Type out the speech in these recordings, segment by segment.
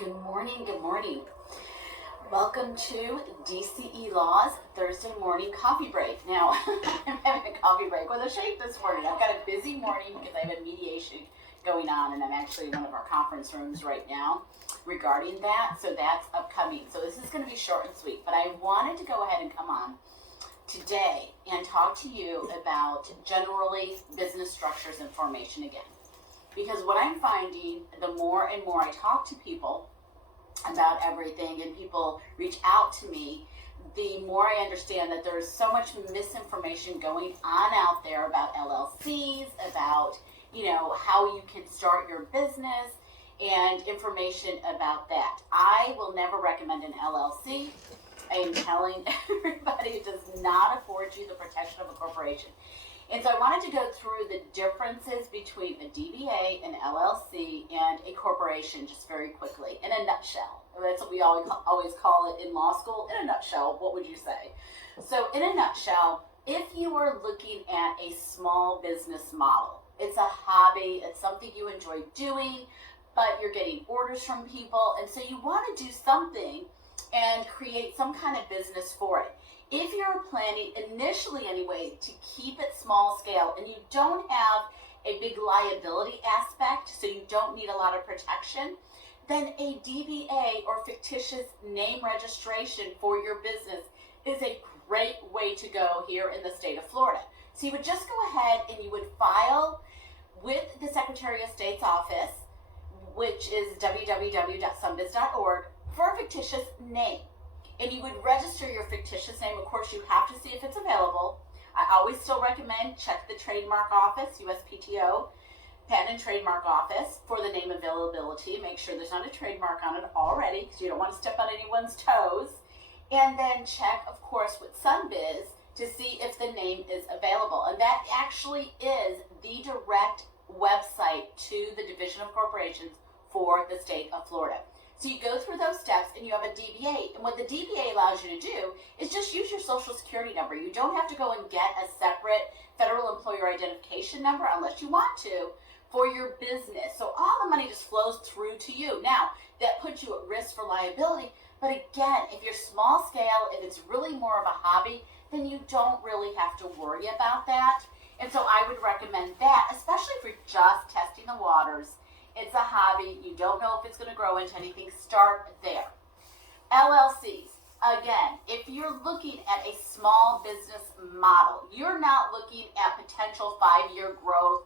Good morning, good morning. Welcome to DCE Laws Thursday morning coffee break. Now, I'm having a coffee break with a shake this morning. I've got a busy morning because I have a mediation going on, and I'm actually in one of our conference rooms right now regarding that. So that's upcoming. So this is going to be short and sweet, but I wanted to go ahead and come on today and talk to you about generally business structures and formation again. Because what I'm finding, the more and more I talk to people about everything and people reach out to me, the more I understand that there's so much misinformation going on out there about LLCs, about, how you can start your business and information about that. I will never recommend an LLC. I am telling everybody it does not afford you the protection of a corporation. And so I wanted to go through the differences between a DBA, an LLC, and a corporation just very quickly, in a nutshell. That's what we always call it in law school. In a nutshell, what would you say? So in a nutshell, if you are looking at a small business model, it's a hobby, it's something you enjoy doing, but you're getting orders from people, and so you want to do something and create some kind of business for it. If you're planning, initially anyway, to keep it small scale and you don't have a big liability aspect, so you don't need a lot of protection, then a DBA or fictitious name registration for your business is a great way to go here in the state of Florida. So you would just go ahead and you would file with the Secretary of State's office, which is www.sunbiz.org, for a fictitious name. And you would register your fictitious name. Of course, you have to see if it's available. I always still recommend check the trademark office, USPTO, Patent and Trademark Office, for the name availability. Make sure there's not a trademark on it already, because you don't want to step on anyone's toes. And then check, of course, with Sunbiz to see if the name is available. And that actually is the direct website to the Division of Corporations for the state of Florida. So you go through those steps and you have a DBA. And what the DBA allows you to do is just use your social security number. You don't have to go and get a separate federal employer identification number unless you want to for your business. So all the money just flows through to you. Now, that puts you at risk for liability. But again, if you're small scale, if it's really more of a hobby, then you don't really have to worry about that. And so I would recommend that, especially if you're just testing the waters. It's a hobby. You don't know if it's going to grow into anything. Start there. LLCs. Again, if you're looking at a small business model, you're not looking at potential 5-year growth,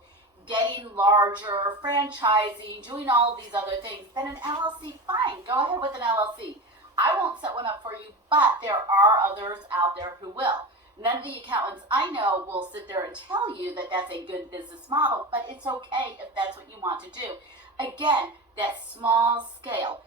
getting larger, franchising, doing all of these other things, then an LLC, fine. Go ahead with an LLC. I won't set one up for you, but there are others out there who will. None of the accountants I know will sit there and tell you that that's a good business model, but it's okay if that's what you want to do. Again, that small scale.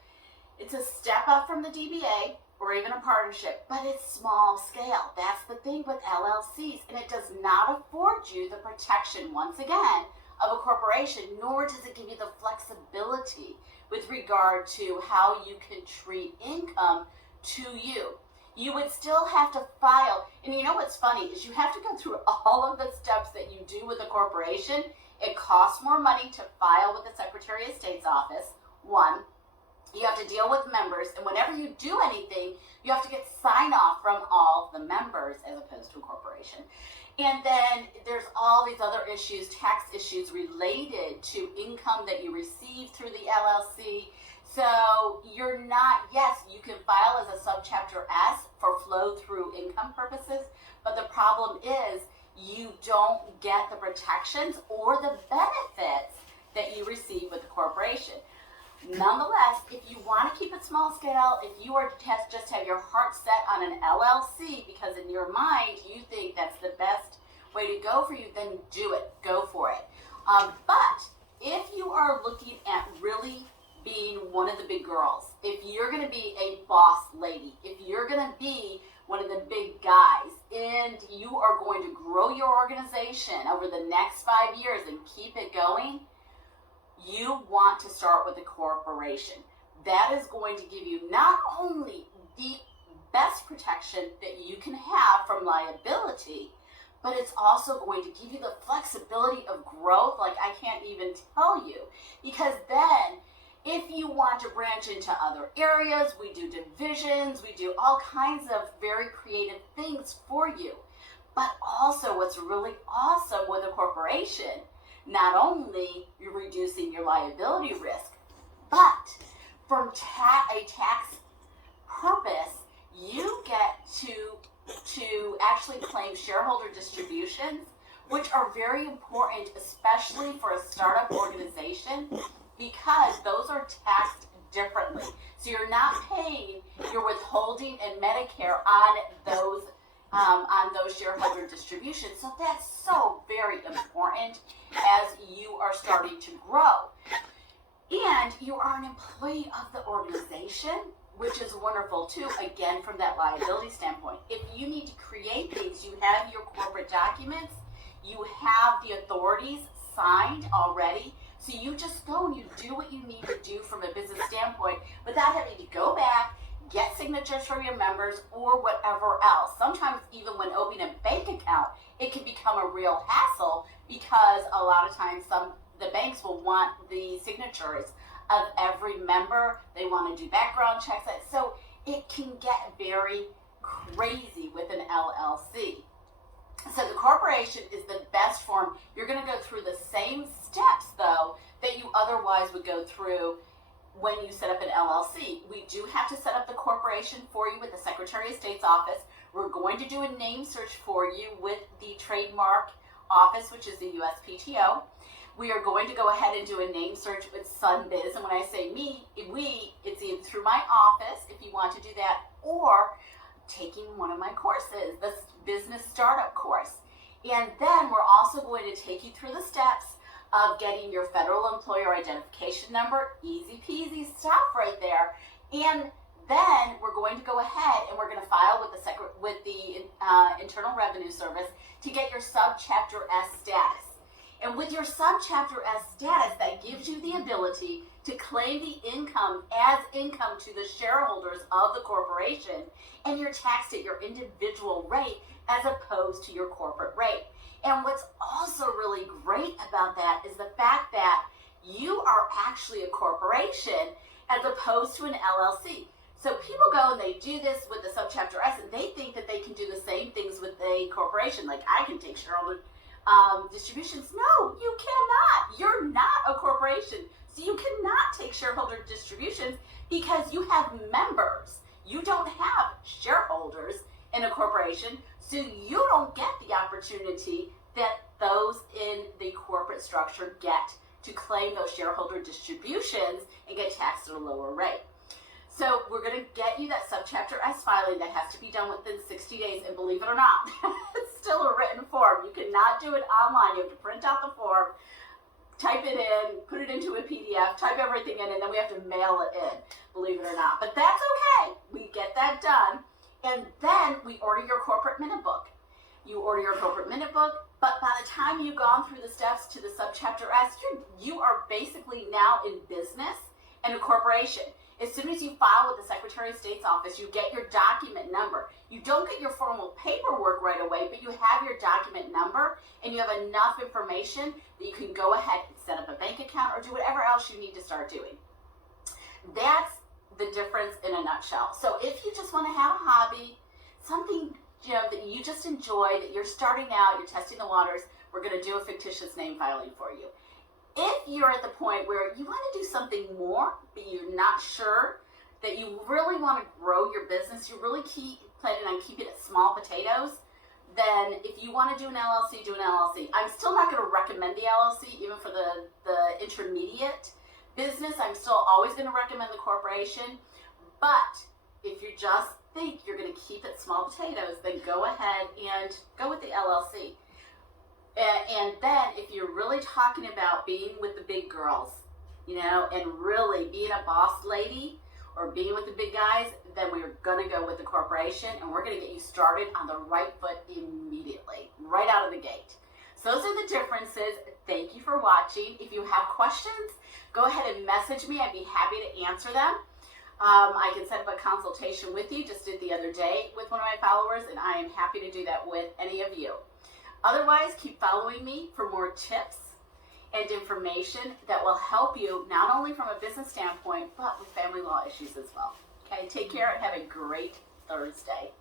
It's a step up from the DBA or even a partnership, but it's small scale. That's the thing with LLCs, and it does not afford you the protection, once again, of a corporation, nor does it give you the flexibility with regard to how you can treat income to you. You would still have to file, and you know what's funny is you have to go through all of the steps that you do with a corporation. It costs more money to file with the Secretary of State's office. One, you have to deal with members, and whenever you do anything, you have to get sign off from all the members as opposed to a corporation. And then there's all these other issues, tax issues related to income that you receive through the LLC. So you're not, yes, you can file as a subchapter S for flow-through income purposes, but the problem is you don't get the protections or the benefits that you receive with the corporation. Nonetheless, if you want to keep it small scale, if you are just have your heart set on an LLC because in your mind you think that's the best way to go for you, then do it. Go for it. But if you are looking at really being one of the big girls, if you're going to be a boss lady, if you're going to be one of the big guys, and you are going to grow your organization over the next 5 years and keep it going, you want to start with a corporation. That is going to give you not only the best protection that you can have from liability, but it's also going to give you the flexibility of growth like I can't even tell you. Because then If you want to branch into other areas, we do divisions, we do all kinds of very creative things for you. But also what's really awesome with a corporation, not only you're reducing your liability risk, but from a tax purpose, you get to actually claim shareholder distributions, which are very important, especially for a startup organization, because those are taxed differently. So you're not paying your withholding and Medicare on those shareholder distributions. So that's so very important as you are starting to grow. And you are an employee of the organization, which is wonderful too, again, from that liability standpoint. If you need to create things, you have your corporate documents, you have the authorities signed already, so you just go and you do what you need to do from a business standpoint without having to go back, get signatures from your members or whatever else. Sometimes even when opening a bank account, it can become a real hassle because a lot of times the banks will want the signatures of every member. They want to do background checks. So it can get very crazy with an LLC. So the corporation is the best form. You're going to go through the same steps, though, that you otherwise would go through when you set up an LLC. We do have to set up the corporation for you with the Secretary of State's office. We're going to do a name search for you with the trademark office, which is the USPTO. We are going to go ahead and do a name search with Sunbiz. And when I say we, it's either through my office, if you want to do that, or taking one of my courses, the business startup course. And then we're also going to take you through the steps of getting your federal employer identification number, easy peasy stuff right there. And then we're going to go ahead and we're going to file with the Internal Revenue Service to get your Subchapter S status. And with your Subchapter S status, that gives you the ability to claim the income as income to the shareholders of the corporation, and you're taxed at your individual rate as opposed to your corporate rate. And what's also really great about that is the fact that you are actually a corporation as opposed to an LLC. So people go and they do this with the Subchapter S, and they think that they can do the same things with a corporation. Like, I can take shareholder distributions. No, you cannot. You're not a corporation. So you cannot take shareholder distributions because you have members. You don't have shareholders in a corporation, so you don't get the opportunity that those in the corporate structure get to claim those shareholder distributions and get taxed at a lower rate. So we're going to get you that Subchapter S filing that has to be done within 60 days. And believe it or not, it's still a written form. You cannot do it online. You have to print out the form, type it in, put it into a PDF, type everything in, and then we have to mail it in, believe it or not. But that's okay. We get that done. And then we order your corporate minute book. You order your corporate minute book, but by the time you've gone through the steps to the Subchapter S, you are basically now in business and a corporation. As soon as you file with the Secretary of State's office, you get your document number. You don't get your formal paperwork right away, but you have your document number, and you have enough information that you can go ahead and set up a bank account or do whatever else you need to start doing. That's the difference in a nutshell. So if you just want to have a hobby, something that you just enjoy, that you're starting out, you're testing the waters, we're going to do a fictitious name filing for you. If you're at the point where you want to do something more, but you're not sure, that you really want to grow your business, you're really planning on keeping it small potatoes, then if you want to do an LLC, do an LLC. I'm still not going to recommend the LLC, even for the intermediate business. I'm still always going to recommend the corporation. But if you just think you're going to keep it small potatoes, then go ahead and go with the LLC. And then if you're really talking about being with the big girls, and really being a boss lady or being with the big guys, then we're going to go with the corporation, and we're going to get you started on the right foot immediately, right out of the gate. So those are the differences. Thank you for watching. If you have questions, go ahead and message me. I'd be happy to answer them. I can set up a consultation with you. Just did the other day with one of my followers, and I am happy to do that with any of you. Otherwise, keep following me for more tips and information that will help you not only from a business standpoint, but with family law issues as well. Okay, take care and have a great Thursday.